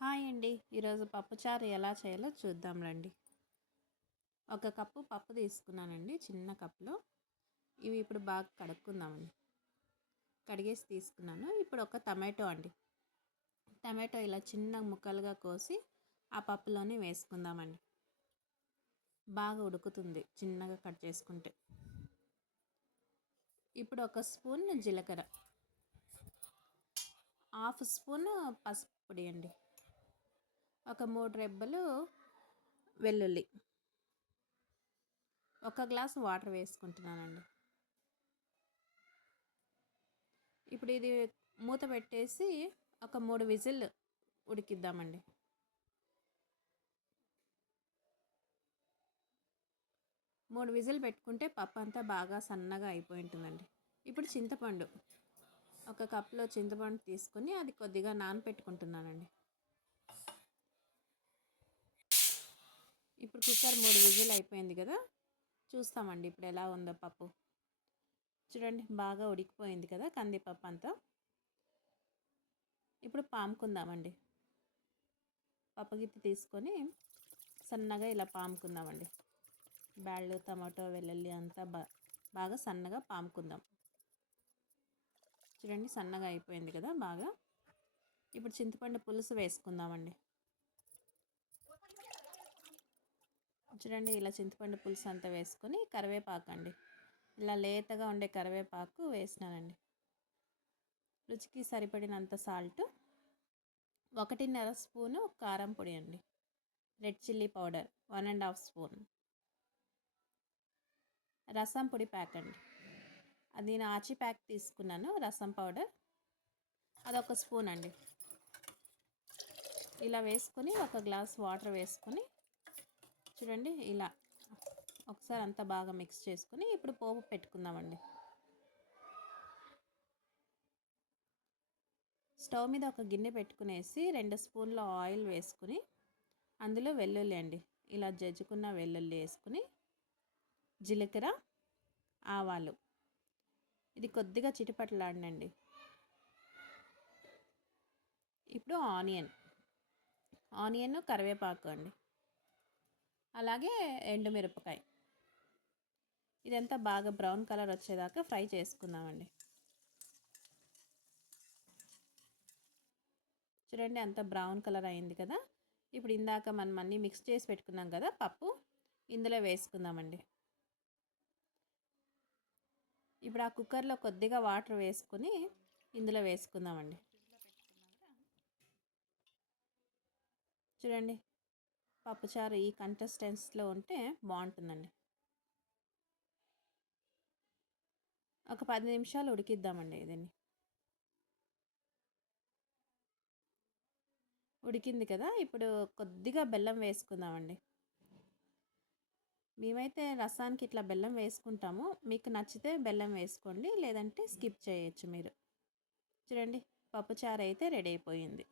Hi అండి. ఈరోజు పప్పుచారు ఎలా చేయాలో చూద్దాం రండి. ఒక కప్పు పప్పు తీసుకున్నానండి చిన్న కప్పులో. ఇవి ఇప్పుడు బాగా కడుక్కుందామండి. కడిగేసి తీసుకున్నాను. ఇప్పుడు ఒక టమాటో అండి. టమాటో ఇలా చిన్న ముక్కలుగా కోసి ఆ పప్పులోనే వేసుకుందామండి. బాగా ఉడుకుతుంది చిన్నగా కట్ చేసుకుంటే. ఇప్పుడు ఒక స్పూన్ జీలకర్ర. హాఫ్ స్పూన్ పసుపు పొడి అండి. ఒక మూడు రెబ్బలు వెల్లుల్లి. ఒక గ్లాస్ వాటర్ వేసుకుంటున్నానండి. ఇప్పుడు ఇది మూత పెట్టేసి ఒక మూడు విజిల్ ఉడికిద్దామండి. మూడు విజిల్ పెట్టుకుంటే పప్పు అంతా బాగా సన్నగా అయిపోయి ఉంటుందండి ఇప్పుడు చింతపండు. ఒక కప్లో చింతపండు తీసుకొని అది కొద్దిగా నానపెట్టుకుంటున్నానండి. ఇప్పుడు కుక్కర్ మూడు విజిల్ అయిపోయింది కదా చూస్తామండి ఇప్పుడు ఎలా ఉందో పప్పు. చూడండి బాగా ఉడికిపోయింది కదా కందిపప్పు అంతా. ఇప్పుడు పాముకుందామండి. పప్పగిత్తి తీసుకొని సన్నగా ఇలా పాముకుందామండి. బ్యాళ్ళు టమాటో వెల్లుల్లి అంతా బాగా సన్నగా పాముకుందాం. చూడండి సన్నగా అయిపోయింది కదా బాగా. ఇప్పుడు చింతపండు పులుసు వేసుకుందామండి. చూడండి ఇలా చింతపండు పులుసు అంతా వేసుకొని కరివేపాకు అండి ఇలా లేతగా ఉండే కరివేపాకు వేసినానండి. రుచికి సరిపడినంత సాల్ట్ ఒకటిన్నర స్పూను కారం పొడి అండి. Red chilli powder one and half spoon. రసం పొడి ప్యాక్ అండి. అది నేను ఆచి ప్యాక్ తీసుకున్నాను రసం పౌడర్. అదొక స్పూన్ అండి. ఇలా వేసుకొని ఒక గ్లాస్ వాటర్ వేసుకొని చూడండి ఇలా ఒకసారి అంతా బాగా మిక్స్ చేసుకుని ఇప్పుడు పోపు పెట్టుకుందామండి. స్టవ్ మీద ఒక గిన్నె పెట్టుకునేసి రెండు స్పూన్ల ఆయిల్ వేసుకుని అందులో వెల్లుల్లి అండి ఇలా జజ్జుకున్న వెల్లుల్లి వేసుకుని జీలకర్ర ఆవాలు. ఇది కొద్దిగా చిటిపట్లాడినండి. ఇప్పుడు ఆనియన్ ఆనియన్ కరివేపాకు అండి. అలాగే ఎండుమిరపకాయ. ఇదంతా బాగా బ్రౌన్ కలర్ వచ్చేదాకా ఫ్రై చేసుకుందామండి. చూడండి అంత బ్రౌన్ కలర్ అయింది కదా. ఇప్పుడు ఇందాక మనం అన్నీ మిక్స్ చేసి పెట్టుకున్నాం కదా పప్పు ఇందులో వేసుకుందామండి. ఇప్పుడు ఆ కుక్కర్లో కొద్దిగా వాటర్ వేసుకుని ఇందులో వేసుకుందామండి. చూడండి పప్పుచారు ఈ కంటెస్టెన్స్లో ఉంటే బాగుంటుందండి ఒక పది నిమిషాలు ఉడికిద్దామండి దీన్ని. ఉడికింది కదా! ఇప్పుడు కొద్దిగా బెల్లం వేసుకుందామండి. మేమైతే రసానికి ఇట్లా బెల్లం వేసుకుంటాము. మీకు నచ్చితే బెల్లం వేసుకోండి లేదంటే స్కిప్ చేయొచ్చు మీరు. చూడండి పప్పుచారు అయితే రెడీ అయిపోయింది.